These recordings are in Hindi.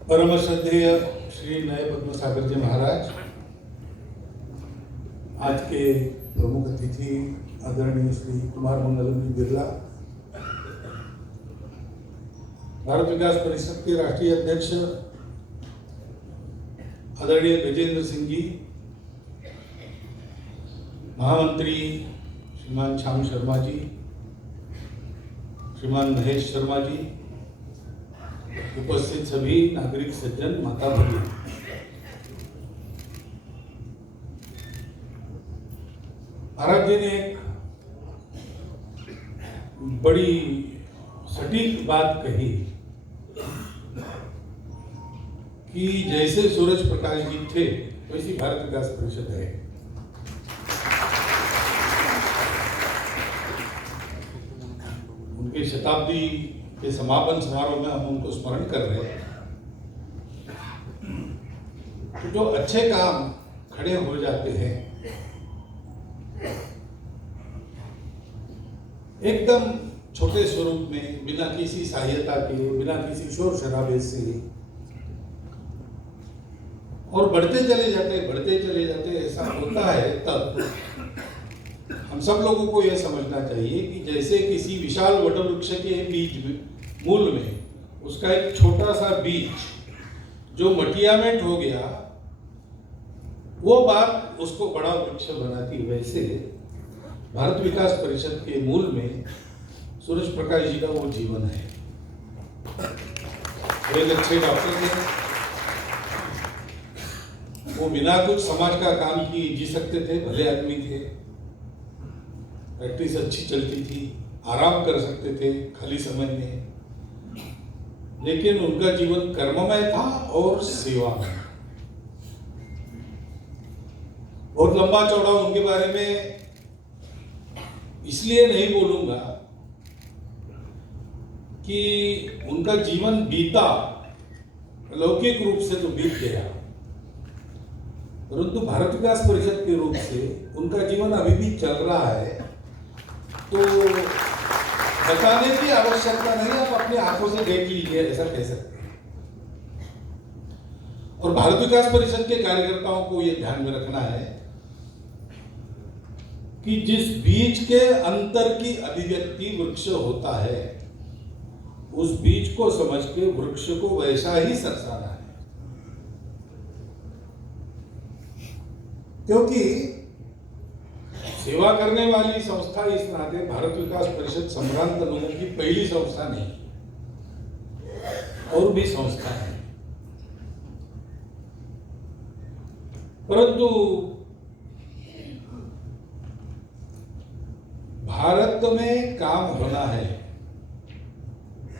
परम श्रद्धेय श्री नए पद्मसागर जी महाराज, आज के प्रमुख अतिथि आदरणीय श्री कुमार मंगलम जी बिरला, भारत विकास परिषद के राष्ट्रीय अध्यक्ष आदरणीय गजेंद्र सिंह जी, महामंत्री श्रीमान श्याम शर्मा जी, श्रीमान महेश शर्मा जी, उपस्थित सभी नागरिक सज्जन, माता भगिनी, महाराज जी ने एक बड़ी सटीक बात कही कि जैसे सूरज प्रकाश जी थे वैसी भारत विकास परिषद है। उनके शताब्दी के समापन समारोह में हम उनको स्मरण कर रहे हैं। तो जो अच्छे काम खड़े हो जाते हैं, एकदम छोटे स्वरूप में, बिना किसी सहायता के, बिना किसी शोर शराबे से, और बढ़ते चले जाते ऐसा होता है, तब हम सब लोगों को यह समझना चाहिए कि जैसे किसी विशाल वटवृक्ष के बीज में, मूल में उसका एक छोटा सा बीज जो मटिया में हो गया, वो बात उसको बड़ा वृक्ष बनाती। वैसे भारत विकास परिषद के मूल में सूरज प्रकाश जी का वो जीवन है। एक अच्छे डॉक्टर थे, वो बिना कुछ समाज का काम किए जी सकते थे, भले आदमी थे, प्रैक्टिस अच्छी चलती थी, आराम कर सकते थे खाली समय में, लेकिन उनका जीवन कर्ममय था और सेवा में। बहुत लंबा चौड़ा उनके बारे में इसलिए नहीं बोलूंगा कि उनका जीवन बीता, लौकिक रूप से तो बीत गया, परंतु भारत विकास परिषद के रूप से उनका जीवन अभी भी चल रहा है। तो बताने की आवश्यकता नहीं, आप अपनी आंखों से देख लीजिए, ऐसा कह सकते हैं। और भारत विकास परिषद के कार्यकर्ताओं को यह ध्यान में रखना है कि जिस बीज के अंतर की अभिव्यक्ति वृक्ष होता है, उस बीज को समझ के वृक्ष को वैसा ही सरसाना है, क्योंकि सेवा करने वाली संस्था इस नाते भारत विकास परिषद संभ्रांत लोगों की पहली संस्था नहीं, और भी संस्था है, परंतु भारत में काम होना है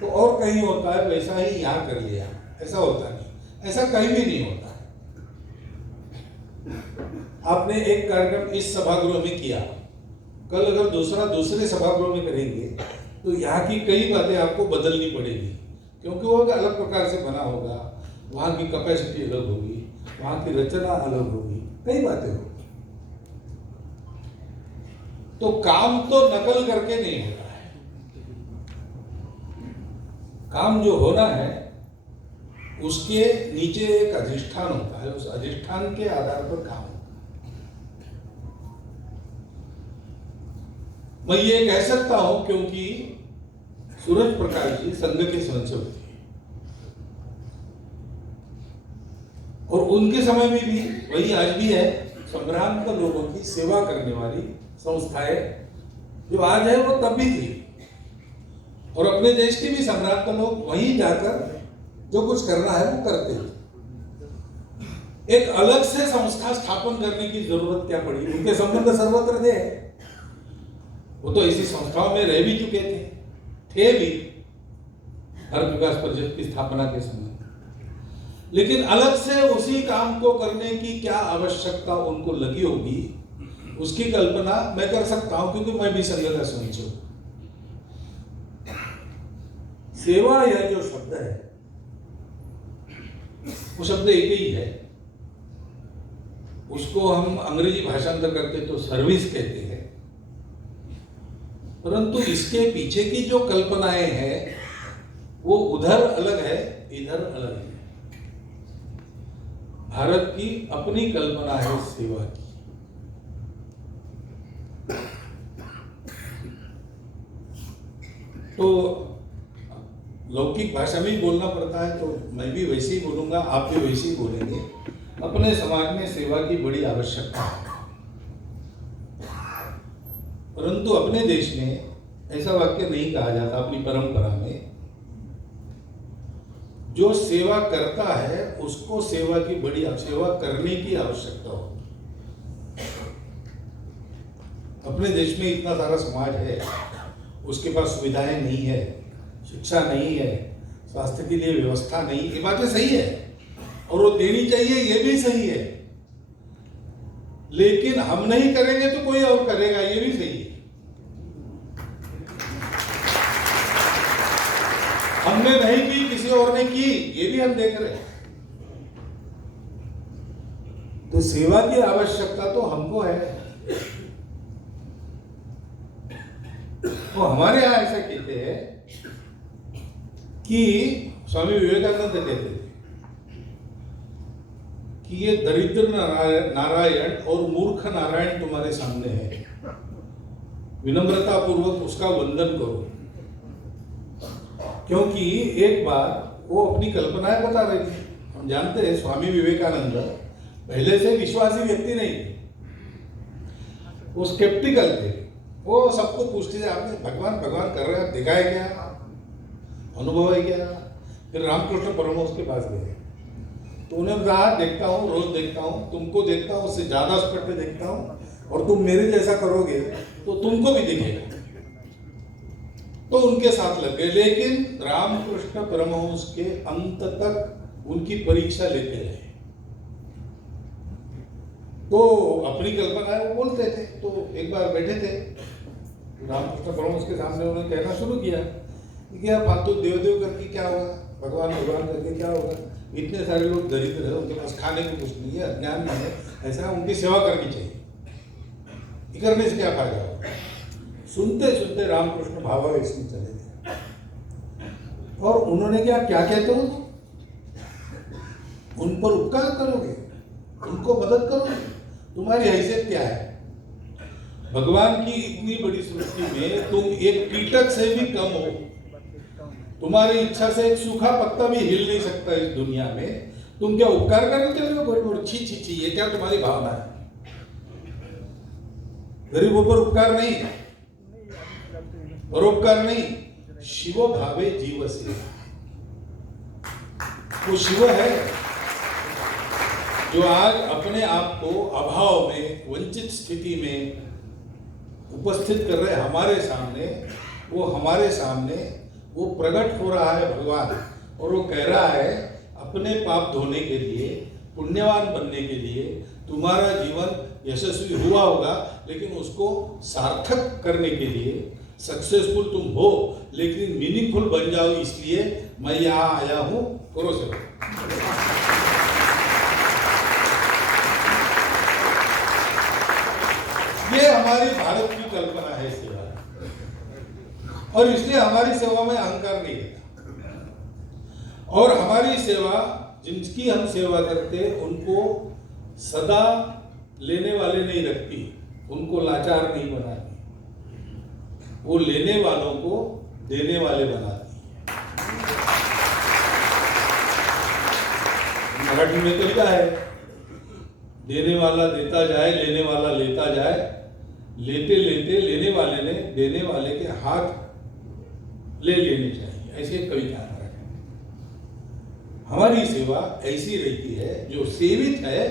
तो और कहीं होता है, वैसा ही यहां कर लिया, ऐसा होता नहीं, ऐसा कहीं भी नहीं होता है। आपने एक कार्यक्रम इस सभागृह में किया, कल अगर दूसरे सभागृह में करेंगे तो यहाँ की कई बातें आपको बदलनी पड़ेगी, क्योंकि वो अलग प्रकार से बना होगा, वहाँ की कैपेसिटी अलग होगी, वहाँ की रचना अलग होगी, कई बातें होगी। तो काम तो नकल करके नहीं होता है, काम जो होना है उसके नीचे एक अधिष्ठान होता है, उस अधिष्ठान के आधार पर काम। मैं ये कह सकता हूं क्योंकि सूरज प्रकाश जी संघ के संसद थे, और उनके समय में भी वही आज भी है, संभ्रांत लोगों की सेवा करने वाली संस्थाएं जो आज है वो तब भी थी, और अपने देश के भी संभ्रांत लोग वहीं जाकर जो कुछ करना है वो करते थे। एक अलग से संस्था स्थापन करने की जरूरत क्या पड़ी? उनके संबंध सर्वत्र थे, वो तो ऐसी संस्थाओं में रह भी चुके थे भी भारत विकास परिषद की स्थापना के समय, लेकिन अलग से उसी काम को करने की क्या आवश्यकता उनको लगी होगी, उसकी कल्पना मैं कर सकता हूं, क्योंकि मैं भी संघ का सदस्य हूं। सेवा यह जो शब्द है वो शब्द एक ही है, उसको हम अंग्रेजी भाषांतर करके तो सर्विस कहते हैं, परंतु इसके पीछे की जो कल्पनाएं हैं वो उधर अलग है, इधर अलग है। भारत की अपनी कल्पना है सेवा की। तो लौकिक भाषा में ही बोलना पड़ता है, तो मैं भी वैसे ही बोलूंगा, आप भी वैसे ही बोलेंगे। अपने समाज में सेवा की बड़ी आवश्यकता है, परंतु अपने देश में ऐसा वाक्य नहीं कहा जाता। अपनी परंपरा में जो सेवा करता है उसको सेवा करने की आवश्यकता हो। अपने देश में इतना सारा समाज है, उसके पास सुविधाएं नहीं है, शिक्षा नहीं है, स्वास्थ्य के लिए व्यवस्था नहीं, ये बातें सही है और वो देनी चाहिए, ये भी सही है। लेकिन हम नहीं करेंगे तो कोई और करेगा, ये भी सही है। हमने नहीं की, किसी और ने की, ये भी हम देख रहे हैं। तो सेवा की आवश्यकता तो हमको है। तो हमारे यहां ऐसा कहते हैं कि स्वामी विवेकानंद कहते थे कि ये दरिद्र नारायण और मूर्ख नारायण तुम्हारे सामने है, विनम्रता पूर्वक उसका वंदन करो। क्योंकि एक बार वो अपनी कल्पनाएं बता रहे थे। हम जानते हैं स्वामी विवेकानंद पहले से विश्वासी व्यक्ति नहीं थे, वो स्केप्टिकल थे। वो सबको पूछते थे, आपने भगवान भगवान कर रहे हैं, देखा है क्या, अनुभव है क्या? फिर रामकृष्ण परमहंस के पास गए तो उन्हें कहा, देखता हूँ, रोज देखता हूँ, तुमको देखता हूँ, उससे ज्यादा स्पष्ट देखता हूँ, और तुम मेरे जैसा करोगे तो तुमको भी दिखेगा। तो उनके साथ लग गए। लेकिन रामकृष्ण परमहंस के अंत तक उनकी परीक्षा लेते रहे। तो अपनी कल्पना है वो बोलते थे। तो एक बार बैठे थे रामकृष्ण परमहंस के सामने, उन्होंने कहना शुरू किया कि क्या फालतू देव देव करके क्या होगा, भगवान भगवान करके क्या होगा, इतने सारे लोग दरिद्र है, उनके पास खाने को कुछ नहीं है, अज्ञान में है, ऐसा उनकी सेवा करनी चाहिए, ये करने से क्या फायदा होगा। सुनते सुनते रामकृष्ण भावावेश में चले गए। और उन्होंने क्या कहते हो, उन पर उपकार करोगे, उनको मदद करोगे, तुम्हारी हैसियत क्या है? भगवान की इतनी बड़ी सृष्टि में तुम एक कीटक से भी कम हो। तुम्हारी इच्छा से एक सूखा पत्ता भी हिल नहीं सकता इस दुनिया में। तुम क्या उपकार करने चले हो? छी छी छी, ये क्या तुम्हारी भावना है? गरीबों पर उपकार नहीं, परोपकार नहीं, शिव भावे जीव से। वो शिव है जो आज अपने आप को अभाव में, वंचित स्थिति में उपस्थित कर रहे हमारे सामने। वो हमारे सामने वो प्रकट हो रहा है भगवान, और वो कह रहा है अपने पाप धोने के लिए, पुण्यवान बनने के लिए तुम्हारा जीवन यशस्वी हुआ होगा, लेकिन उसको सार्थक करने के लिए, सक्सेसफुल तुम हो लेकिन मीनिंगफुल बन जाओ, इसलिए मैं यहाँ आया हूँ, करो सेवा। ये हमारी भारत की कल्पना है सेवा, और इसलिए हमारी सेवा में अहंकार नहीं रहता। और हमारी सेवा, जिनकी हम सेवा करते उनको सदा लेने वाले नहीं रखती, उनको लाचार नहीं बनाती, वो लेने वालों को देने वाले बनाती है। मराठी में तो लिखा है, देने वाला देता जाए, लेने वाला लेता जाए, लेते लेते लेने वाले ने देने वाले के हाथ ले लेने चाहिए, ऐसी एक कविता है। हमारी सेवा ऐसी रहती है, जो सेवित है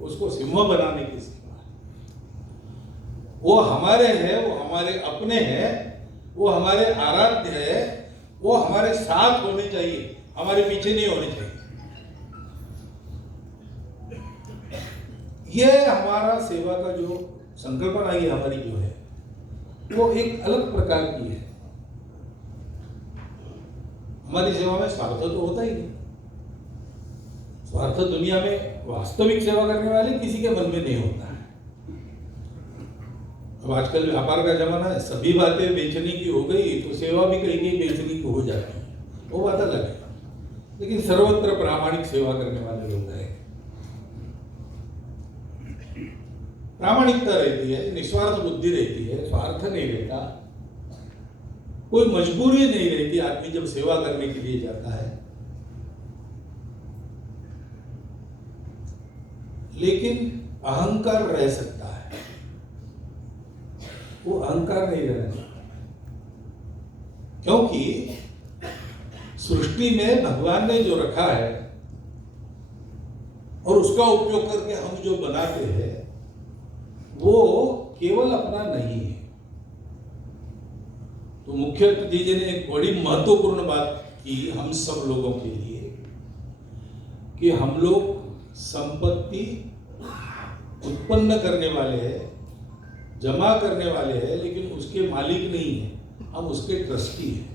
उसको सिंह बनाने की सेवा है। वो हमारे हैं, वो हमारे अपने हैं, वो हमारे आराध्य है, वो हमारे साथ होने चाहिए, हमारे पीछे नहीं होने चाहिए। ये हमारा सेवा का जो संकल्पना है हमारी जो है, वो एक अलग प्रकार की है। हमारी सेवा में स्वार्थ तो होता ही नहीं। स्वार्थ दुनिया में वास्तविक सेवा करने वाले किसी के मन में नहीं होता है। अब आजकल व्यापार का जमाना है, सभी बातें बेचने की हो गई तो सेवा भी कहीं कहीं बेचने की हो जाती है, वो बात अलग है। लेकिन सर्वत्र प्रामाणिक सेवा करने वाले लोग हैं। प्रामाणिकता रहती है, निस्वार्थ बुद्धि रहती है, स्वार्थ नहीं रहता, कोई मजबूरी नहीं रहती आदमी जब सेवा करने के लिए जाता है। लेकिन अहंकार रह सकता है, वो अहंकार नहीं रहना चाहिए, क्योंकि सृष्टि में भगवान ने जो रखा है और उसका उपयोग करके हम जो बनाते हैं वो केवल अपना नहीं है। तो मुख्य अतिथि जी ने एक बड़ी महत्वपूर्ण बात की हम सब लोगों के लिए कि हम लोग संपत्ति उत्पन्न करने वाले हैं, जमा करने वाले हैं, लेकिन उसके मालिक नहीं है, हम उसके ट्रस्टी हैं।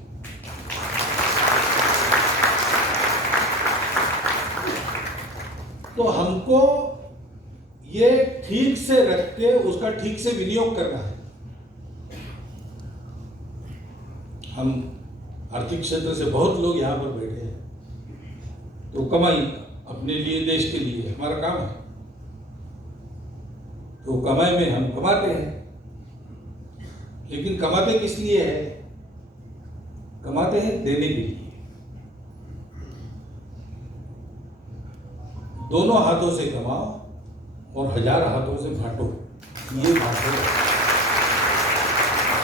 तो हमको ये ठीक से रख के उसका ठीक से विनियोग करना है। हम आर्थिक क्षेत्र से बहुत लोग यहाँ पर बैठे हैं, तो कमाई अपने लिए, देश के लिए हमारा काम है। तो कमाई में हम कमाते हैं, लेकिन कमाते किस लिए है? कमाते हैं देने के लिए। दोनों हाथों से कमाओ और 1000 हाथों से बांटो, ये बात है।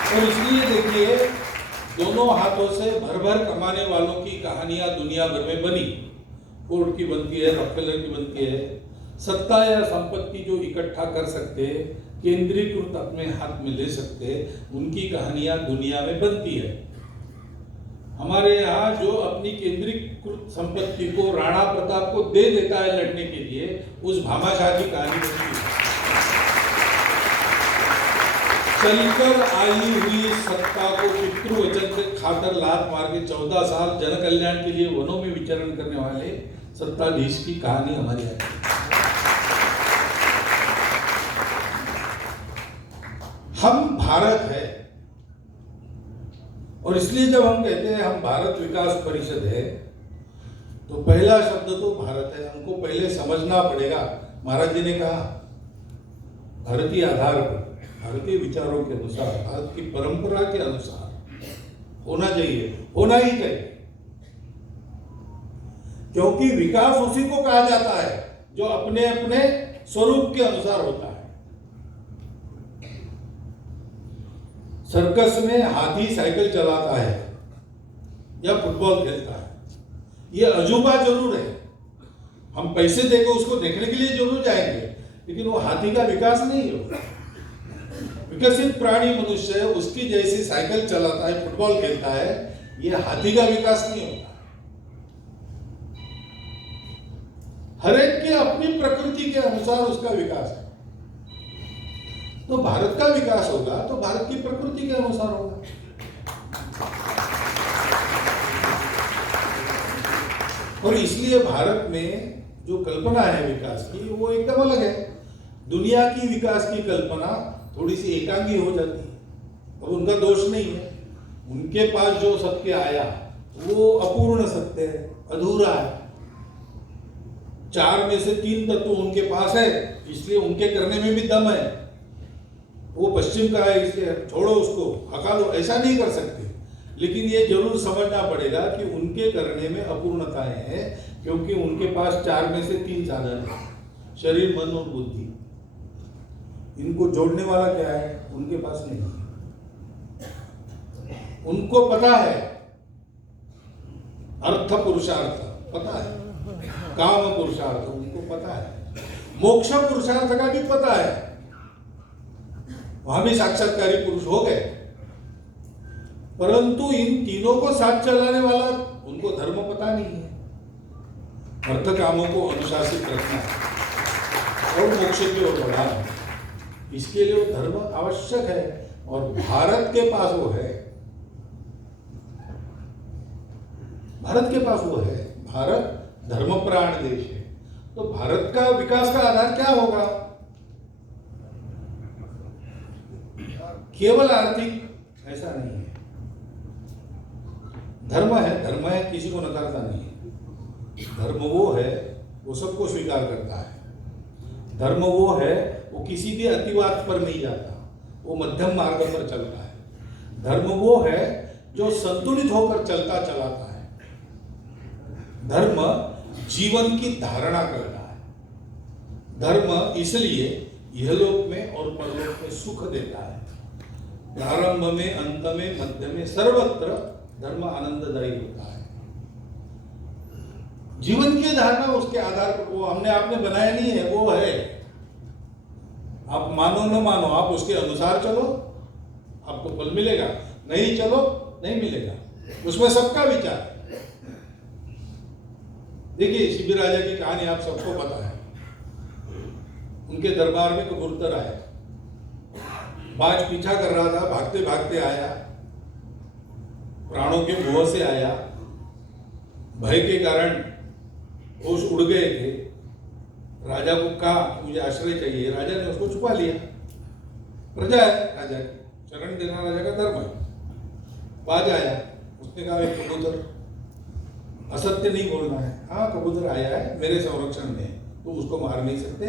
और इसलिए देखिए, दोनों हाथों से भर भर कमाने वालों की कहानियां दुनिया भर में बनी। फोर्ड की बनती है, रॉकफेलर की बनती है। सत्ता या संपत्ति जो इकट्ठा कर सकते, केंद्रीकृत अपने हाथ में ले सकते, उनकी कहानियां दुनिया में बनती है। हमारे यहाँ जो अपनी केंद्रीकृत संपत्ति को राणा प्रताप को दे देता है लड़ने के लिए, उस भामाशाह की कहानी बनती है। चलकर आई हुई सत्ता को पितृवचन से खाकर लात मार के 14 साल जन कल्याण के लिए वनों में विचरण करने वाले सत्ताधीश की कहानी हमारी है। हम भारत है, और इसलिए जब हम कहते हैं हम भारत विकास परिषद है, तो पहला शब्द तो भारत है। हमको पहले समझना पड़ेगा। महाराज जी ने कहा भारतीय आधार पर, भारतीय विचारों के अनुसार, भारत की परंपरा के अनुसार होना चाहिए, होना ही चाहिए। क्योंकि विकास उसी को कहा जाता है जो अपने अपने स्वरूप के अनुसार होता है। सर्कस में हाथी साइकिल चलाता है या फुटबॉल खेलता है, ये अजूबा जरूर है। हम पैसे देकर उसको देखने के लिए जरूर जाएंगे, लेकिन वो हाथी का विकास नहीं होगा। विकसित प्राणी मनुष्य है, उसकी जैसी साइकिल चलाता है, फुटबॉल खेलता है, ये हाथी का विकास नहीं होता। हर एक की अपनी प्रकृति के अनुसार उसका विकास है। तो भारत का विकास होगा तो भारत की प्रकृति के अनुसार होगा। और इसलिए भारत में जो कल्पना है विकास की, वो एकदम अलग है। दुनिया की विकास की कल्पना थोड़ी सी एकांगी हो जाती है, और उनका दोष नहीं है। उनके पास जो सत्य आया वो अपूर्ण सत्य है, अधूरा है। 4 में से 3 तत्व उनके पास है, इसलिए उनके करने में भी दम है। वो पश्चिम का है, इसलिए छोड़ो उसको, हटा लो, ऐसा नहीं कर सकते। लेकिन ये जरूर समझना पड़ेगा कि उनके करने में अपूर्णताएं हैं, क्योंकि उनके पास 4 में से 3 साधन है, शरीर, मन और बुद्धि। इनको जोड़ने वाला क्या है? उनके पास नहीं है। उनको पता है अर्थ पुरुषार्थ, पता है काम पुरुषार्थ, उनको पता है मोक्ष पुरुषार्थ का भी पता है। वहां भी साक्षात्कारी पुरुष हो गए, परंतु इन तीनों को साथ चलाने वाला उनको धर्म पता नहीं है। अर्थ कामों को अनुशासित रखना और मोक्ष की ओर बढ़ाना, इसके लिए वो धर्म आवश्यक है, और भारत के पास वो है। भारत के पास वो है। भारत धर्मप्राण देश है। तो भारत का विकास का आधार क्या होगा? केवल आर्थिक ऐसा नहीं है। धर्म है, धर्म है, किसी को नकारता नहीं है। धर्म वो है, वो सबको स्वीकार करता है। धर्म वो है वो किसी भी अतिवाद पर नहीं जाता, वो मध्यम मार्ग पर चलता है। धर्म वो है जो संतुलित होकर चलता चलाता है। धर्म जीवन की धारणा करता है। धर्म इसलिए इहलोक में और परलोक में सुख देता है। प्रारंभ में, अंत में, मध्य में, सर्वत्र धर्म आनंददायी होता है। जीवन की धारणा उसके आधार पर, वो हमने आपने बनाया नहीं है, वो है। आप मानो न मानो, आप उसके अनुसार चलो, आपको फल मिलेगा, नहीं चलो नहीं मिलेगा। उसमें सबका विचार है। देखिए शिबिर राजा की कहानी आप सबको पता है। उनके दरबार में कबूतर आया, बाज पीछा कर रहा था, भागते भागते आया, प्राणों के मुंह से आया, भय के कारण होश उड़ गए थे। राजा को कहा मुझे आश्रय चाहिए, राजा ने उसको छुपा लिया। प्रजा है राजा की, शरण देना राजा का धर्म है। बाज आया, उसने कहा एक कबूतर, असत्य नहीं बोलना है। हाँ कबूतर आया है, मेरे संरक्षण में, तुम उसको मार नहीं सकते,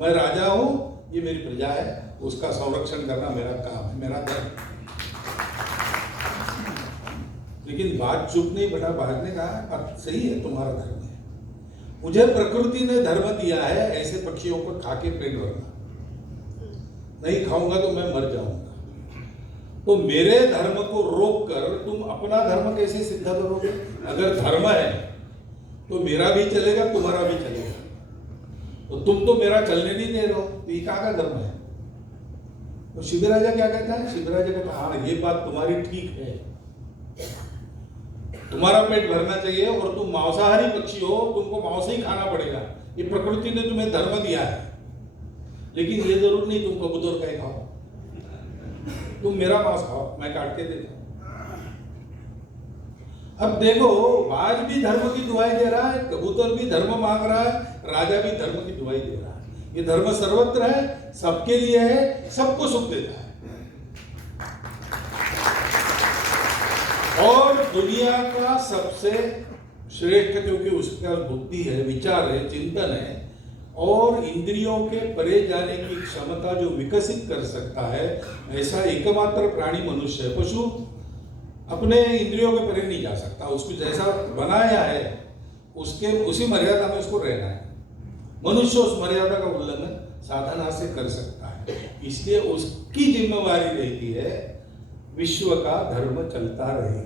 मैं राजा हूं, ये मेरी प्रजा है, उसका संरक्षण करना मेरा काम है, मेरा धर्म। लेकिन बात चुप नहीं बैठा, बाज ने कहा सही है, तुम्हारा धर्म है, मुझे प्रकृति ने धर्म दिया है ऐसे पक्षियों को खा के पेट भरना, नहीं खाऊंगा तो मैं मर जाऊंगा। तो मेरे धर्म को रोक कर तुम अपना धर्म कैसे सिद्ध करोगे? अगर धर्म है तो मेरा भी चलेगा, तुम्हारा भी चलेगा। तो तुम तो मेरा चलने नहीं दे रहे हो, तो ये कहाँ का धर्म है? तो शिबिर राजा क्या कहता है? शिबिर राजा कहता है हाँ ये बात तुम्हारी ठीक है, तुम्हारा पेट भरना चाहिए और तुम मांसाहारी पक्षी हो, तुमको मांस ही खाना पड़ेगा। ये प्रकृति ने तुम्हें धर्म दिया है, लेकिन ये जरूर नहीं तुम कबूतर का खाओ, तुम मेरा मांस खाओ, मैं काट के देता हूं। अब देखो, बाज भी धर्म की दुहाई दे रहा है, कबूतर भी धर्म मांग रहा है, राजा भी धर्म की दुहाई दे रहा है। ये धर्म सर्वत्र है, सबके लिए है, सबको सुख देता है। और दुनिया का सबसे श्रेष्ठ, क्योंकि उसका बुद्धि है, विचार है, चिंतन है, और इंद्रियों के परे जाने की क्षमता जो विकसित कर सकता है, ऐसा एकमात्र प्राणी मनुष्य है। पशु अपने इंद्रियों के परे नहीं जा सकता, उसको जैसा बनाया है उसके उसी मर्यादा में उसको रहना है। मनुष्य उस मर्यादा का उल्लंघन साधना से कर सकता है, इसलिए उसकी जिम्मेवारी रहती है विश्व का धर्म चलता रहे।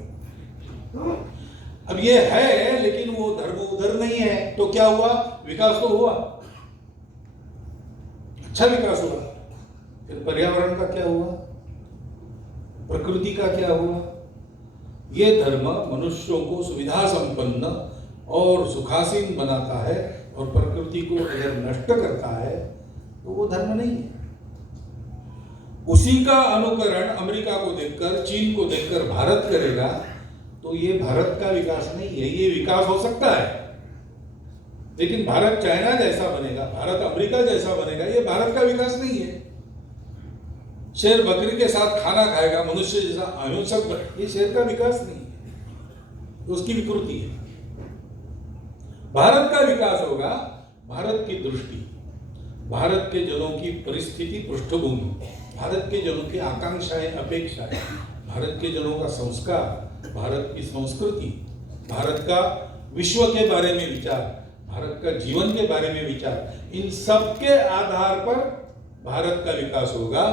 अब ये है, लेकिन वो धर्म उधर नहीं है, तो क्या हुआ? विकास तो हुआ, अच्छा विकास हुआ। फिर पर्यावरण का क्या हुआ? प्रकृति का क्या हुआ? ये धर्म मनुष्यों को सुविधा संपन्न और सुखासीन बनाता है, और प्रकृति को अगर नष्ट करता है तो वो धर्म नहीं है। उसी का अनुकरण अमेरिका को देखकर, चीन को देखकर भारत करेगा तो ये भारत का विकास नहीं है। ये विकास हो सकता है, लेकिन भारत चाइना जैसा बनेगा, भारत अमेरिका जैसा बनेगा, ये भारत का विकास नहीं है। शेर बकरी के साथ खाना खाएगा, मनुष्य जैसा अहिंसक, ये शेर का विकास नहीं है, तो उसकी विकृति है। भारत का विकास होगा भारत की दृष्टि, भारत के जनों की परिस्थिति, पृष्ठभूमि, भारत के जनों की आकांक्षाएं, अपेक्षाएं, भारत के जनों का संस्कार, भारत की संस्कृति, भारत का विश्व के बारे में विचार, भारत का जीवन के बारे में विचार, इन सब के आधार पर भारत का विकास होगा।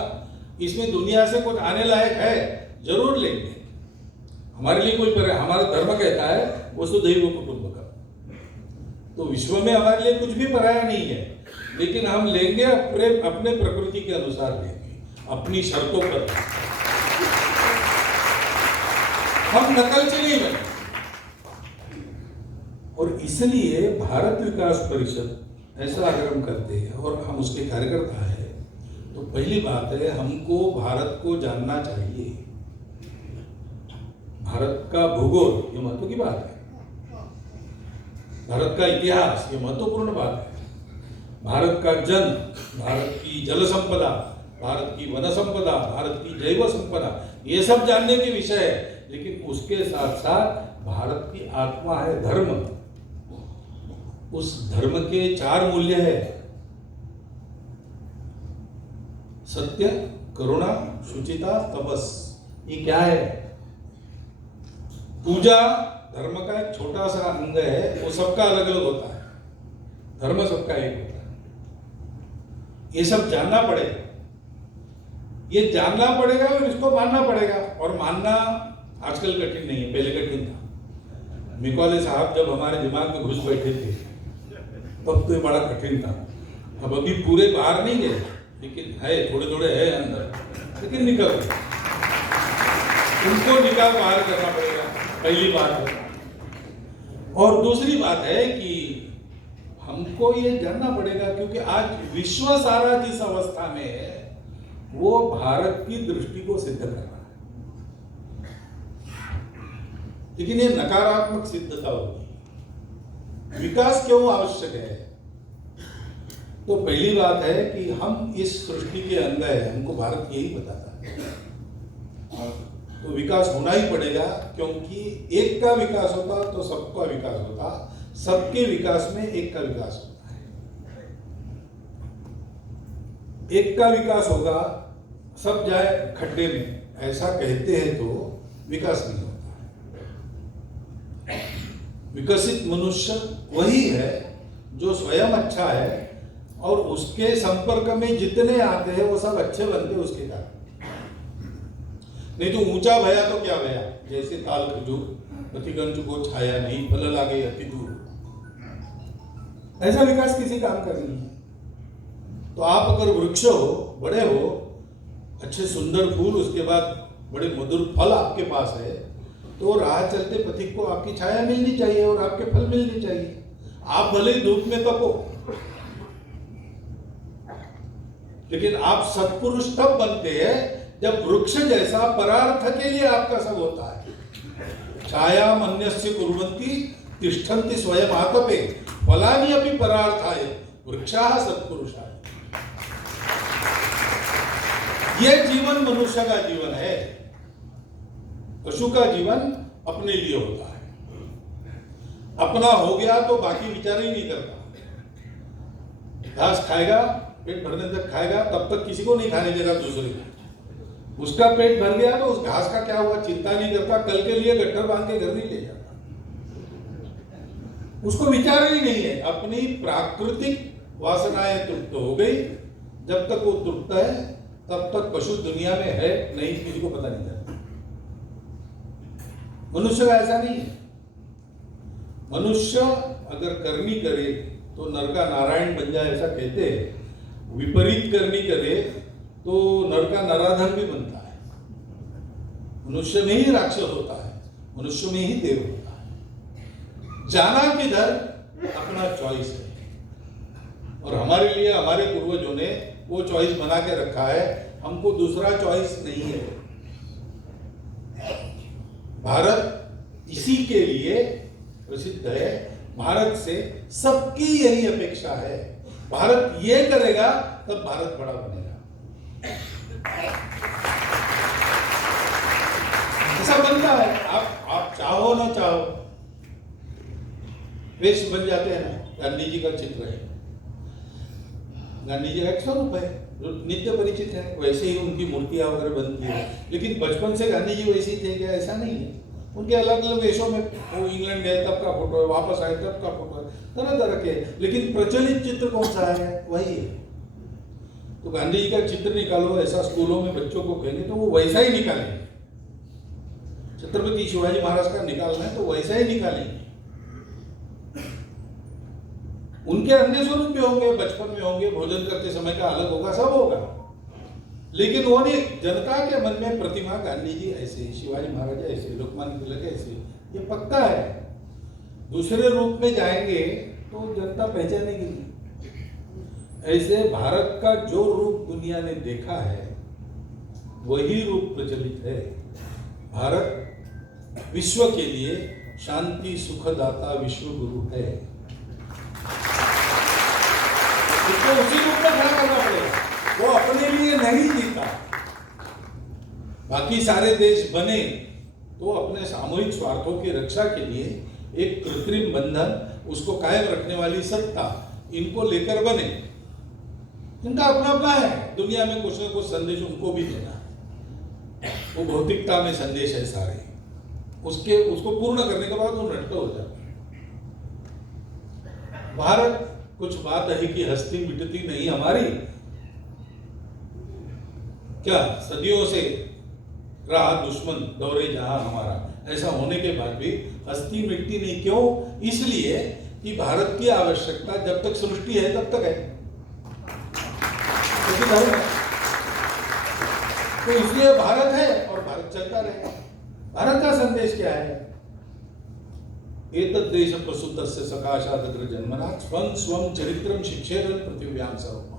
इसमें दुनिया से कुछ आने लायक है, जरूर लेंगे। हमारे लिए कोई पर, हमारा धर्म कहता है वसुधैव कुटुंबकम, तो विश्व में हमारे लिए कुछ भी पराया नहीं है, लेकिन हम लेंगे अपने प्रकृति के अनुसार लेंगे, अपनी शर्तों पर। हम नकलची नहीं बने। और इसलिए भारत विकास परिषद ऐसा अगर हम करते हैं और हम उसके कार्यकर्ता हैं, तो पहली बात है हमको भारत को जानना चाहिए। भारत का भूगोल ये महत्व की बात है, भारत का इतिहास ये महत्वपूर्ण बात है, भारत का जन्म, भारत की जल संपदा, भारत की वन संपदा, भारत की जैव संपदा, ये सब जानने के विषय है। लेकिन उसके साथ साथ भारत की आत्मा है धर्म, उस धर्म के 4 मूल्य है। सत्य, करुणा, शुचिता, तपस, ये क्या है? पूजा धर्म का एक छोटा सा अंग है, वो सबका अलग अलग होता है, धर्म सबका एक होता है। ये सब जानना पड़ेगा, ये जानना पड़ेगा और इसको मानना पड़ेगा। और मानना आजकल कठिन नहीं है, पहले कठिन था। मिकौले साहब जब हमारे दिमाग में घुस बैठे थे तब तो ये बड़ा कठिन था। अब अभी पूरे बाहर नहीं गए, लेकिन है, थोड़े थोड़े है अंदर, लेकिन निकल गए। उनको निकाल बाहर करना पड़ेगा, पहली बात है। और दूसरी बात है कि हमको ये जानना पड़ेगा, क्योंकि आज विश्व सारा जिस अवस्था में है वो भारत की दृष्टि को सिद्ध कर रहा है, लेकिन ये नकारात्मक सिद्धता होगी। विकास क्यों आवश्यक है? तो पहली बात है कि हम इस सृष्टि के अंग है, हमको भारत यही बताता है। तो विकास होना ही पड़ेगा, क्योंकि एक का विकास होता तो सबका विकास होता, सबके विकास में एक का विकास होता है। एक का विकास होगा, सब जाए खड्डे में, ऐसा कहते हैं तो विकास नहीं होता। विकसित मनुष्य वही है जो स्वयं अच्छा है और उसके संपर्क में जितने आते हैं वो सब अच्छे बनते हैं उसके कारण। नहीं तो ऊंचा भया तो क्या भया, जैसे ताल खजूर, प्रतिगंज को छाया नहीं, फल लागे अति दूर। ऐसा विकास किसी काम का नहीं है। तो आप अगर वृक्ष हो, बड़े हो, अच्छे सुंदर फूल, उसके बाद बड़े मधुर फल आपके पास है, तो राह चलते पथिक को आपकी छाया मिलनी चाहिए और आपके फल मिलने चाहिए। आप भले धूप में तपो, लेकिन आप सत्पुरुष तब बनते हैं जब वृक्ष जैसा परार्थ के लिए आपका सब होता है। छाया मन्यस्य कुर्वन्ति तिष्ठन्ति स्वयं आतपे फलानि अपि परार्थाय वृक्षाः सत्पुरुषाः। ये जीवन मनुष्य का जीवन है। पशु का जीवन अपने लिए होता है, अपना हो गया तो बाकी विचार ही नहीं करता। घास खाएगा, पेट भरने तक खाएगा, तब तक किसी को नहीं खाने देगा दूसरे को। उसका पेट भर गया तो उस घास का क्या हुआ चिंता नहीं करता, कल के लिए गट्ठर बांध के घर नहीं ले जाता। उसको विचार ही नहीं है। अपनी प्राकृतिक वासनाएं तृप्त हो गई, जब तक वो तृप्त है तब तक पशु दुनिया में है नहीं, किसी को पता नहीं चलता। मनुष्य का ऐसा नहीं है। मनुष्य अगर करनी करे तो नर का नारायण बन जाए, ऐसा कहते हैं। विपरीत करनी करे तो नर का नराधम भी बनता है। मनुष्य में ही राक्षस होता है, मनुष्य में ही देव होता है। जाना किधर अपना चॉइस है, और हमारे लिए हमारे पूर्वजों ने वो चॉइस बना के रखा है, हमको दूसरा चॉइस नहीं है। भारत इसी के लिए प्रसिद्ध है। भारत से सबकी यही अपेक्षा है। भारत ये करेगा तब भारत बड़ा बनेगा। ऐसा बनता है, आप चाहो ना चाहो। वेश बन जाते हैं ना। गांधी जी का चित्र है, गांधी जी का एक स्वरूप है जो नित्य परिचित है, वैसे ही उनकी मूर्तियां वगैरह बनती है। लेकिन बचपन से गांधी जी वैसे ही थे क्या? ऐसा नहीं है। उनके अलग अलग वेशों में, वो इंग्लैंड गए तब का फोटो है, वापस आए तब का फोटो है, तरह तरह के। लेकिन प्रचलित चित्र कौन सा है? वही है। तो गांधी जी का चित्र निकालो, ऐसा स्कूलों में बच्चों को कहेंगे तो वो वैसा ही निकालेंगे। छत्रपति शिवाजी महाराज का निकालना है तो वैसा ही निकालेंगे। उनके अन्य स्वरूप भी होंगे, बचपन में होंगे, भोजन करते समय का अलग होगा, सब होगा। लेकिन वो नहीं, जनता के मन में प्रतिमा गांधी जी ऐसे, शिवाजी महाराज ऐसे, लोकमान्य तिलक ऐसे, ये पक्का है। दूसरे रूप में जाएंगे तो जनता पहचानेगी नहीं। ऐसे भारत का जो रूप दुनिया ने देखा है वही रूप प्रचलित है। भारत विश्व के लिए शांति सुखदाता विश्व गुरु है। उसको उसी रूप में खड़ा करना पड़ेगा। वो अपने लिए नहीं जीता। बाकी सारे देश बने तो अपने सामूहिक स्वार्थों की रक्षा के लिए एक कृत्रिम बंधन, उसको कायम रखने वाली सत्ता, इनको लेकर बने। इनका अपना अपना है, दुनिया में कुछ न कुछ संदेश उनको भी देना है। वो भौतिकता में संदेश है सारे, उसको पूर्ण करने के बाद वो नष्ट हो जाते हैं। भारत, कुछ बात है कि हस्ती मिटती नहीं हमारी, क्या सदियों से रहा दुश्मन दौरे जहां हमारा, ऐसा होने के बाद भी हस्ती मिटती नहीं। क्यों? इसलिए कि भारत की आवश्यकता जब तक सृष्टि है तब तक है, धर्म है। तो इसलिए भारत है और भारत चलता रहेगा। भारत का संदेश क्या है? एतद् देश प्रसूतस्य सकाशादग्र जन्मनात् स्वं स्वं चरित्रम शिक्षेरन् पृथिव्यां सर्वमानव।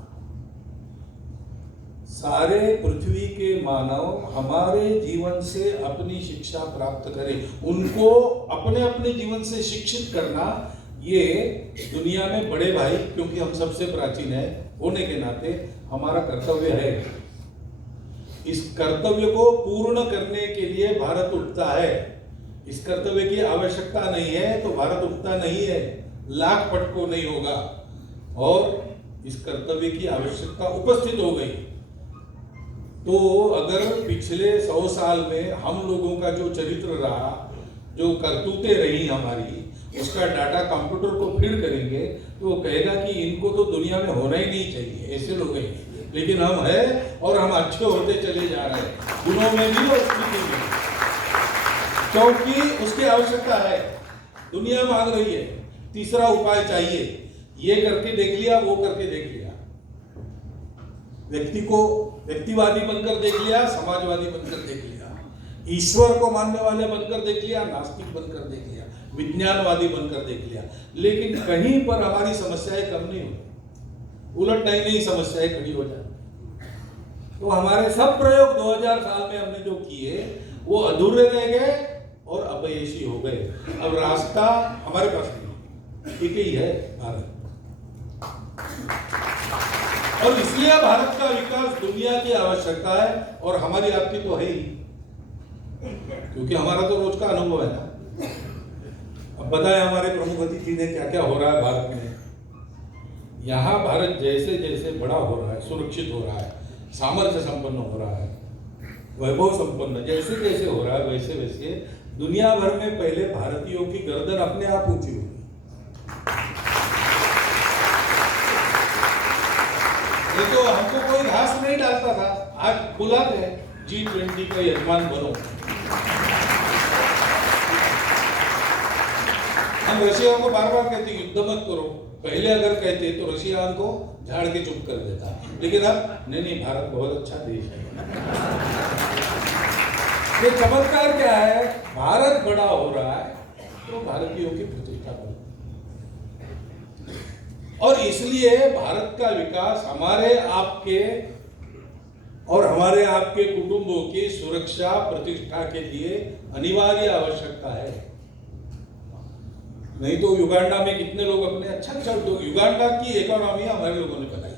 सारे पृथ्वी के मानव हमारे जीवन से अपनी शिक्षा प्राप्त करें, उनको अपने अपने जीवन से शिक्षित करना, ये दुनिया में बड़े भाई, क्योंकि हम सबसे प्राचीन है होने के नाते हमारा कर्तव्य है। इस कर्तव्य को पूर्ण करने के लिए भारत उठता है। इस कर्तव्य की आवश्यकता नहीं है तो भारत उठता नहीं है, लाख पटको नहीं होगा। और इस कर्तव्य की आवश्यकता उपस्थित हो गई तो अगर पिछले 100 साल में हम लोगों का जो चरित्र रहा, जो करतूतें रही हमारी, उसका डाटा कंप्यूटर को फीड करेंगे तो वो कहेगा कि इनको तो दुनिया में होना ही नहीं चाहिए, ऐसे लोग हैं। लेकिन हम हैं और हम अच्छे होते चले जा रहे हैं, गुणों में भी और स्थिति में, क्योंकि उसकी आवश्यकता है, दुनिया मांग रही है। तीसरा उपाय चाहिए, ये करके देख लिया, वो करके देख लिया, व्यक्ति को व्यक्तिवादी बनकर देख लिया, समाजवादी बनकर देख लिया, ईश्वर को मानने वाले बनकर देख लिया, नास्तिक बनकर देख लिया, विज्ञानवादी बनकर देख लिया, लेकिन कहीं पर हमारी समस्याएं कम नहीं होती, उलट नई नई समस्याएं खड़ी हो जाती। तो हमारे सब प्रयोग 2000 साल में हमने जो किए वो अधूरे रह गए और अपयशी हो गए। अब रास्ता हमारे पास नहीं, एक ही है, भारत। और इसलिए भारत का विकास दुनिया की आवश्यकता है और हमारी आपकी तो है ही, क्योंकि हमारा तो रोज का अनुभव है ना। अब बताएं हमारे प्रमुख अतिथि ने क्या क्या हो रहा है भारत में। यहाँ भारत जैसे जैसे बड़ा हो रहा है, सुरक्षित हो रहा है, सामर्थ्य संपन्न हो रहा है, वैभव संपन्न जैसे जैसे हो रहा है, वैसे वैसे दुनिया भर में पहले भारतीयों की गर्दन अपने आप ऊंची होगी। तो हमको कोई घास नहीं डालता था, आज बुलाते हैं G20 का यजमान बनो। हम रशिया को बार बार कहते युद्ध मत करो, पहले अगर कहते तो रशिया को झाड़ के चुप कर देता, लेकिन अब नहीं, भारत बहुत अच्छा देश है। ये चमत्कार क्या है? भारत बड़ा हो रहा है तो भारतीयों की प्रतिष्ठा बढ़, और इसलिए भारत का विकास हमारे आपके और हमारे आपके कुटुंबों की सुरक्षा प्रतिष्ठा के लिए अनिवार्य आवश्यकता है। नहीं तो युगांडा में कितने लोग अपने अच्छा युगांडा की इकोनॉमी हमारे लोगों ने बनाई,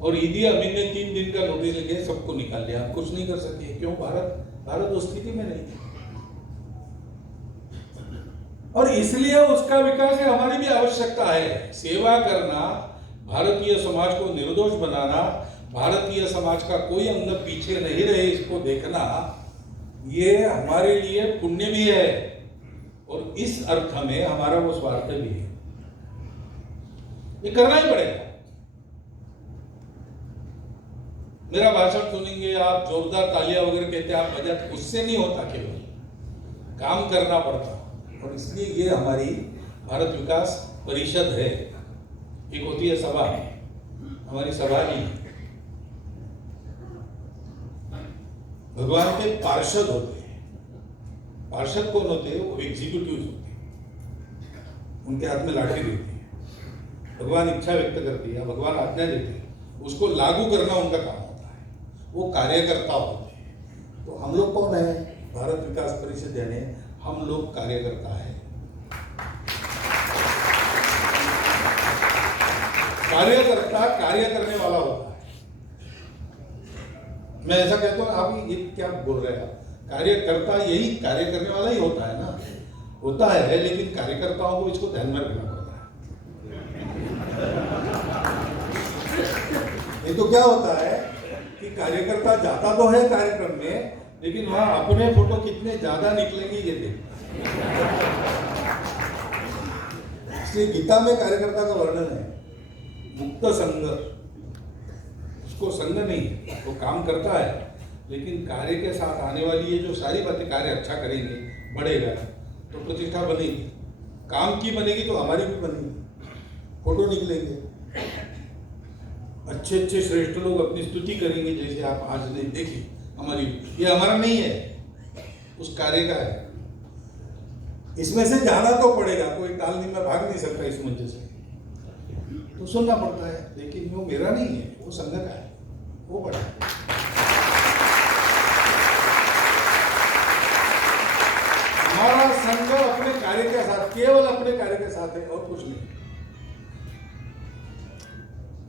और ईदी अमीन ने 3 दिन का नोटिस लेके सबको निकाल लिया, हम कुछ नहीं कर सके। क्यों? भारत उस स्थिति में नहीं थी, और इसलिए उसका विकास हमारी भी आवश्यकता है। सेवा करना, भारतीय समाज को निर्दोष बनाना, भारतीय समाज का कोई अंग पीछे नहीं रहे इसको देखना, ये हमारे लिए पुण्य भी है और इस अर्थ में हमारा वो स्वार्थ भी है। ये करना ही पड़ेगा। मेरा भाषण सुनेंगे आप, जोरदार तालियां वगैरह कहते आप बजाते, उससे नहीं होता, केवल काम करना पड़ता। और इसलिए ये हमारी भारत विकास परिषद है। एक होती है सभा, हमारी सभा नहीं, भगवान के पार्षद होते हैं। पार्षद कौन होते हैं? वो एग्जीक्यूटिव होते हैं, उनके हाथ में लाठी रहती है। भगवान इच्छा व्यक्त करती है, भगवान आज्ञा देते हैं, उसको लागू करना उनका काम होता है, वो कार्यकर्ता होते हैं। तो हम लोग कौन है? भारत विकास परिषद, यानी हम लोग कार्यकर्ता है। कार्यकर्ता कार्य करने वाला होता है। मैं ऐसा कहता हूं, आप ये क्या बोल रहे हैं? कार्यकर्ता यही कार्य करने वाला ही होता है ना, होता है, लेकिन कार्यकर्ताओं को इसको ध्यान में रखना पड़ता है। नहीं तो क्या होता है कि कार्यकर्ता जाता तो है कार्यक्रम में, लेकिन वहां अपने फोटो कितने ज्यादा निकलेंगे ये देख। इसलिए गीता में कार्यकर्ता का वर्णन है, मुक्त संग, उसको संग नहीं, वो काम करता है, लेकिन कार्य के साथ आने वाली ये जो सारी बातें, कार्य अच्छा करेंगे, बढ़ेगा तो प्रतिष्ठा बनेगी, काम की बनेगी तो हमारी भी बनेगी, फोटो निकलेंगे, अच्छे अच्छे श्रेष्ठ लोग अपनी स्तुति करेंगे, जैसे आप आज नहीं देखी हमारी, ये हमारा नहीं है, उस कार्य का है। इसमें से जाना तो पड़ेगा, कोई टालनी में भाग नहीं सकता इस मंच से, तो सुनना पड़ता है, लेकिन वो मेरा नहीं है, वो संघ का है, वो बड़ा है। हमारा संघ अपने कार्य के साथ, केवल अपने कार्य के साथ है और कुछ नहीं।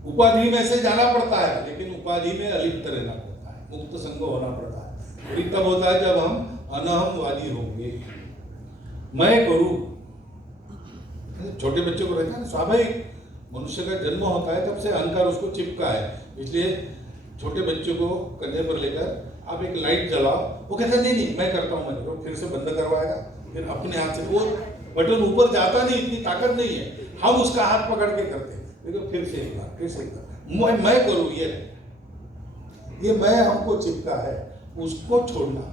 उपाधि में से जाना पड़ता है, लेकिन उपाधि में अलिप्त रहना पड़ता है, मुक्त संघ होना पड़ता है। और तब होता है जब हम अनहमवादी होंगे, मैं करूं। छोटे बच्चों को रहता है ना, स्वाभाविक, मनुष्य का जन्म होता है तब से अहंकार उसको चिपका है, इसलिए छोटे बच्चों को कंधे पर लेकर आप एक लाइट जलाओ, वो कहते हैं नहीं मैं करता हूँ, मैं तो फिर से बंद करवाएगा, फिर अपने हाथ से वो बटन ऊपर जाता नहीं, इतनी ताकत नहीं है, हम उसका हाथ पकड़ के करते हैं, देखो फिर से एक बार, फिर से एक बार, मैं करूँ, ये मैं हमको चिपका है, उसको छोड़ना,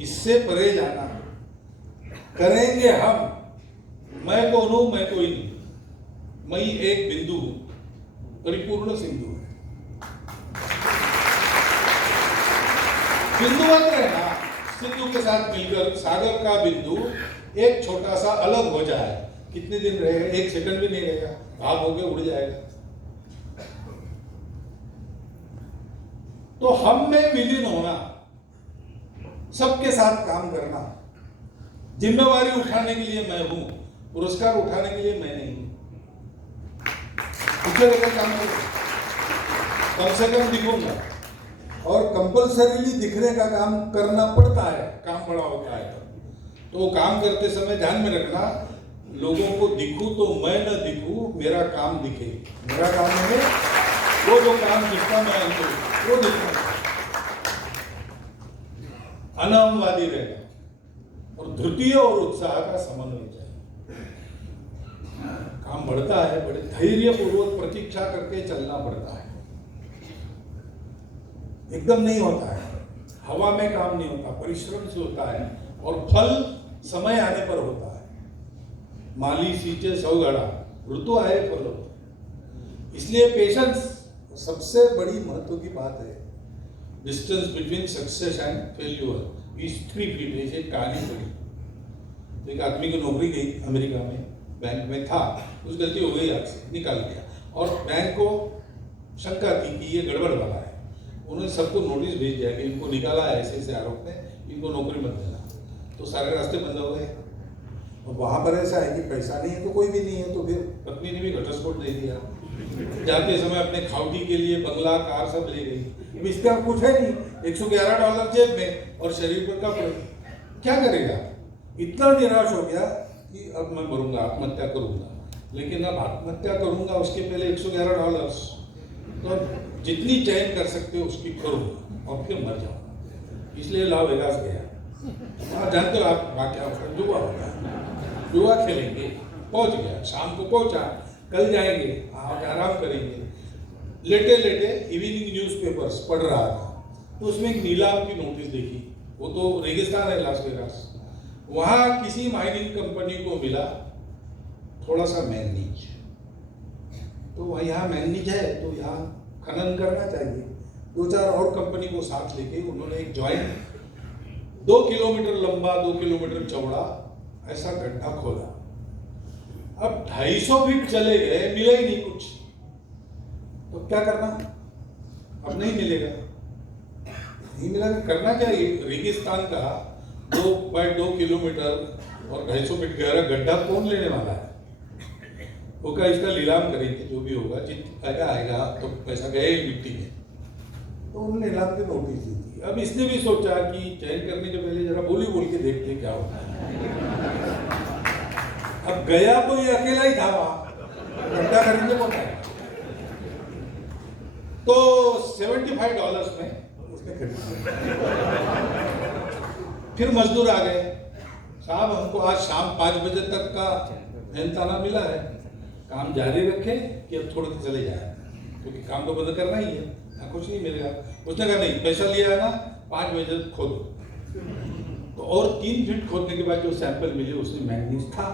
इससे परे जाना, करेंगे हम। मैं कौन हूं? मैं कोई नहीं, मैं एक बिंदु हूं, परिपूर्ण सिंधु है। बिंदुवत रहना, सिंधु के साथ मिलकर सागर का बिंदु एक छोटा सा अलग हो जाए, कितने दिन रहेगा? 1 सेकंड भी नहीं रहेगा, भाप होके उड़ जाएगा। तो हम में विलीन होना, सबके साथ काम करना, जिम्मेवारी उठाने के लिए मैं हूं, पुरस्कार उठाने के लिए मैं नहीं हूं। पीछे लेकर काम करो, कम से कम दिखूंगा, और कंपल्सरीली दिखने का काम करना पड़ता है, काम बड़ा होता है तो वो काम करते समय ध्यान में रखना, लोगों को दिखूं तो मैं न दिखूं, मेरा काम दिखे। मेरा काम है वो जो काम जिसका मैं अंदर वो दिखना, अनामवादी रहना, और धृतीय और उत्साह का समन्वय चाहिए। काम बढ़ता है, बड़े धैर्य पूर्वक प्रतीक्षा करके चलना पड़ता है, एकदम नहीं होता है, हवा में काम नहीं होता, परिश्रम से होता है, और फल समय आने पर होता है। माली सींचे सौ घड़ा, ऋतु आए फल होता। इसलिए पेशेंस सबसे बड़ी महत्व की बात है। Distance between success and failure is 3 feet, ऐसे कहानी पड़ी। एक आदमी की नौकरी गई अमेरिका में, बैंक में था, कुछ गलती हो गई, हाथ से निकाल दिया, और बैंक को शंका थी कि ये गड़बड़ वाला है। उन्होंने सबको नोटिस भेज दिया कि इनको निकाला है ऐसे ऐसे आरोप में, इनको नौकरी मत देना। तो सारे रास्ते बंद हो गए, और वहाँ पर ऐसा है कि पैसा नहीं है तो कोई भी नहीं है, तो फिर पत्नी ने भी घटस्फोट दे दिया। जाते समय अपने खाउटी के लिए बंगला कार सब ले गई, अब इसका कुछ है नहीं, $111 जेब में और शरीर पर कपड़े, क्या करेगा? इतना निराश हो गया कि अब मैं मरूंगा, आत्महत्या करूंगा। लेकिन अब आत्महत्या करूंगा उसके पहले $111, तो जितनी चयन कर सकते हो उसकी करूंगा और फिर मर जाऊंगा। इसलिए लाओ वेगास गया। वहाँ जानते हो आप वहाँ क्या होता है? जुआ होता है, जुआ खेलेंगे, पहुंच गया, शाम को पहुंचा, कल जाएंगे, आराम करेंगे। लेटे लेटे इवनिंग न्यूज़पेपर्स पढ़ रहा था, तो उसमें एक नीलाम की नोटिस देखी। वो तो रेगिस्तान है लास वेगास, वहाँ किसी माइनिंग कंपनी को मिला थोड़ा सा मैंगनीज, तो यहाँ मैंगनीज है तो यहाँ खनन करना चाहिए। 2-4 और कंपनी को साथ लेके उन्होंने एक जॉइंट 2 किलोमीटर लंबा 2 किलोमीटर चौड़ा ऐसा गड्ढा खोला। अब 250 फीट चले गए, मिला ही नहीं कुछ, तो क्या करना? अब नहीं मिलेगा, नहीं मिला, करना क्या? रेगिस्तान का 2 किलोमीटर और 250 फीट गहरा गड्ढा कौन लेने वाला है? वो क्या इसका नीलाम करेंगे, जो भी होगा, जितना आएगा तो पैसा गया ही मिट्टी में। तो उन्होंने नीलाम की नोटिस दी थी। अब इसने भी सोचा कि चयन करने के पहले जरा बोल के देखते क्या होता है। अब गया तो ये अकेला ही था वहां, गड्ढा खरीदने को था। तो $75 में उसने खरीदा। फिर मजदूर आ गए, साहब हमको आज शाम 5 बजे तक का मेहनताना मिला है, काम जारी रखे कि अब छोड़ के चले जाए, क्योंकि काम तो बंद करना ही है ना, कुछ नहीं मिलेगा। उसने कहा नहीं, पैसा लिया है ना, 5 बजे खोदो। तो और 3 फीट खोदने के बाद जो सैंपल मिले उसमें मैंगनीज था।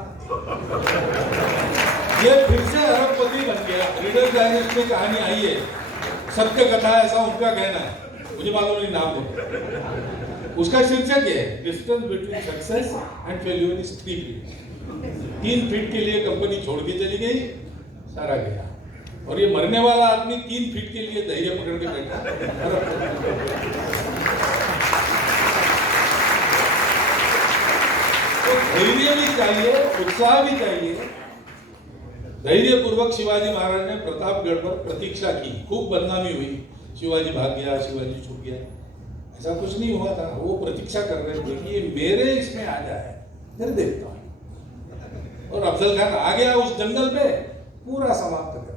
ये फिर से अरबपति बन गया। रीडर डाइजेस्ट में कहानी आई है, सत्य कथा, ऐसा उनका कहना है, मुझे मालूम नहीं नाम है। उसका शीर्षक है distance between success and failure is 3 feet. 3 feet के लिए कंपनी छोड़ के चली गई, सारा गया। और ये मरने वाला आदमी 3 फीट के लिए धैर्य पकड़ के बैठा। तो धैर्य भी चाहिए, उत्साह भी चाहिए। धैर्य पूर्वक शिवाजी महाराज ने प्रतापगढ़ पर प्रतीक्षा की, खूब बदनामी हुई, शिवाजी भाग गया, शिवाजी छूट गया, ऐसा कुछ नहीं हुआ था। वो प्रतीक्षा कर रहे थे कि ये मेरे इसमें आ जाए, फिर देखता हूं। और अफजल खान आ गया उस जंगल पे, पूरा समाप्त कर दिया।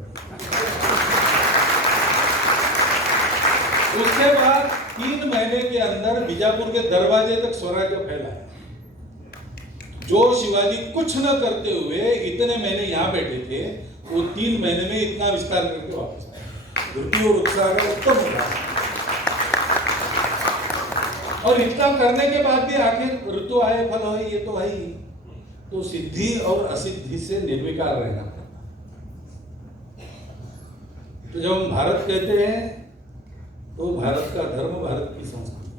उसके बाद 3 महीने के अंदर बीजापुर के दरवाजे तक स्वराज्य फैला है। जो शिवाजी कुछ न करते हुए इतने महीने यहाँ बैठे थे, वो 3 महीने में इतना विस्तार करके वापस आए। धृति और उत्साह का उत्तम होगा। और इतना करने के बाद भी आखिर ऋतु आए फल होए, ये तो है ही। तो सिद्धि और असिद्धि से निर्विकार रहना पड़ता। तो जब हम भारत कहते हैं तो भारत का धर्म, भारत की संस्कृति,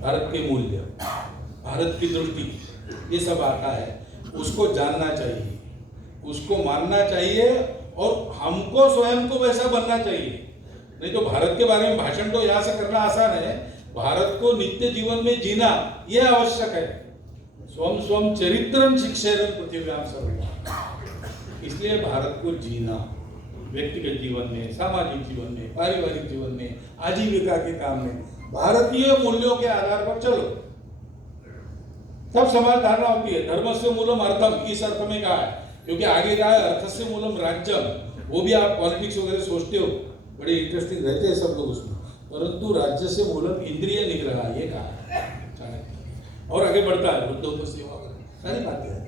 भारत के मूल्य, भारत की दृष्टि, ये सब आता है। उसको जानना चाहिए, उसको मानना चाहिए, और हमको स्वयं को वैसा बनना चाहिए। नहीं तो भारत के बारे में भाषण तो यहाँ से करना आसान है, भारत को नित्य जीवन में जीना यह आवश्यक है। स्वम स्वम चरित्रम शिक्षेरन पृथ्व्याम सर्वदा। इसलिए भारत को जीना, व्यक्तिगत जीवन में, सामाजिक जीवन में, पारिवारिक जीवन में, आजीविका के काम में भारतीय मूल्यों के आधार पर चलो, तब समाज धारणा होती है। धर्म से मूलम अर्थम, इस अर्थ में कहा है, क्योंकि आगे कहा है अर्थ से मूलम राज्यम। वो भी आप पॉलिटिक्स वगैरह सोचते हो, बड़े इंटरेस्टिंग रहते हैं सब लोग उसमें, परंतु राज्य से मूलम इंद्रिय निग्रह, ये कहा है। और आगे बढ़ता है वृद्धों को सेवा, सारी बातें हैं।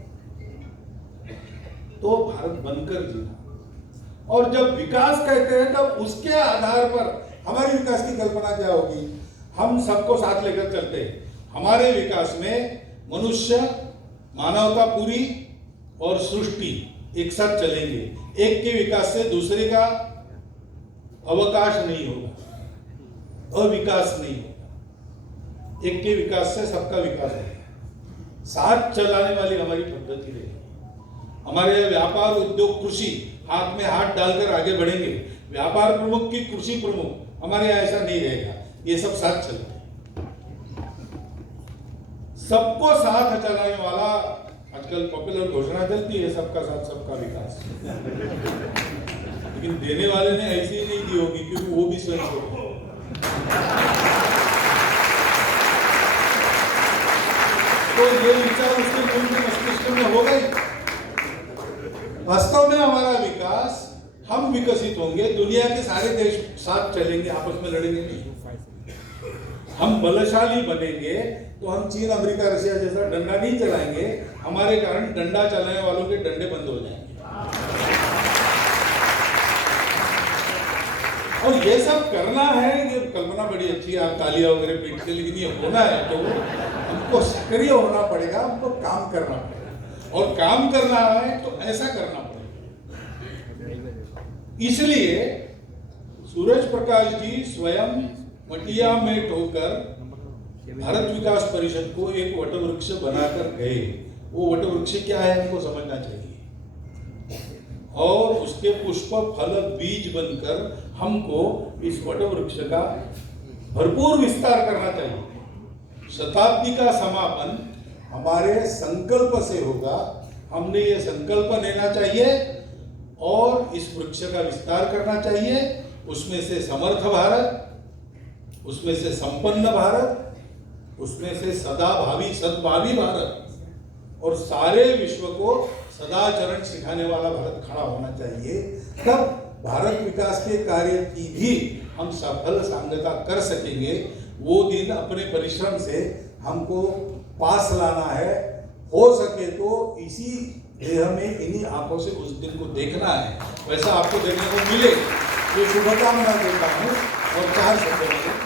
तो भारत बनकर जीना, और जब विकास कहते हैं तब उसके आधार पर हमारी विकास की कल्पना क्या होगी। हम सबको साथ लेकर चलते हैं। हमारे विकास में मनुष्य, मानवता पूरी और सृष्टि एक साथ चलेंगे। एक के विकास से दूसरे का अवकाश नहीं होगा, अविकास नहीं होगा। एक के विकास से सबका विकास होगा। साथ चलाने वाली हमारी पद्धति रहेगी। हमारे व्यापार, उद्योग, कृषि हाथ में हाथ डालकर आगे बढ़ेंगे। व्यापार प्रमुख की कृषि प्रमुख, हमारे यहाँ ऐसा नहीं रहेगा। ये सब साथ चलते, सबको साथ चलाने वाला। आजकल पॉपुलर घोषणा चलती है, सबका साथ सबका विकास, लेकिन देने वाले ने ऐसी ही नहीं दी होगी, क्योंकि वो भी स्वयं को। तो ये विचार उसके मन के मस्तिष्क में होगा ही। वास्तव में हमारा विकास, हम विकसित होंगे, दुनिया के सारे देश साथ चलेंगे, आपस में लड़ेंगे नहीं। हम बलशाली बनेंगे तो हम चीन, अमेरिका, रशिया जैसा डंडा नहीं चलाएंगे। हमारे कारण डंडा चलाने वालों के डंडे बंद हो जाएंगे। और ये सब करना है, ये कल्पना बड़ी अच्छी है, आप तालियां वगैरह पीटते, लेकिन ये होना है तो हमको सक्रिय होना पड़ेगा, हमको काम करना पड़ेगा। और काम करना है तो ऐसा करना पड़ेगा। इसलिए सूरज प्रकाश जी स्वयं मटिया में ठोकर भारत विकास परिषद को एक वटवृक्ष बनाकर गए। वो वटवृक्ष क्या है हमको समझना चाहिए, और उसके पुष्प, फल, बीज बनकर हमको इस वटवृक्ष का भरपूर विस्तार करना चाहिए। शताब्दी का समापन हमारे संकल्प से होगा। हमने ये संकल्प लेना चाहिए और इस वृक्ष का विस्तार करना चाहिए। उसमें से समर्थ भारत, उसमें से संपन्न भारत, उसमें से सदाभावी सद्भावी भारत, और सारे विश्व को सदाचरण सिखाने वाला भारत खड़ा होना चाहिए। तब भारत विकास के कार्य की भी हम सफल सांगता कर सकेंगे, वो दिन अपने परिश्रम से हमको पास लाना है। हो सके तो इसी देह में इन्हीं आंखों से उस दिन को देखना है, वैसा आपको देखने को मिले। ये शुभकामना देता हूँ और 4 शब्दों में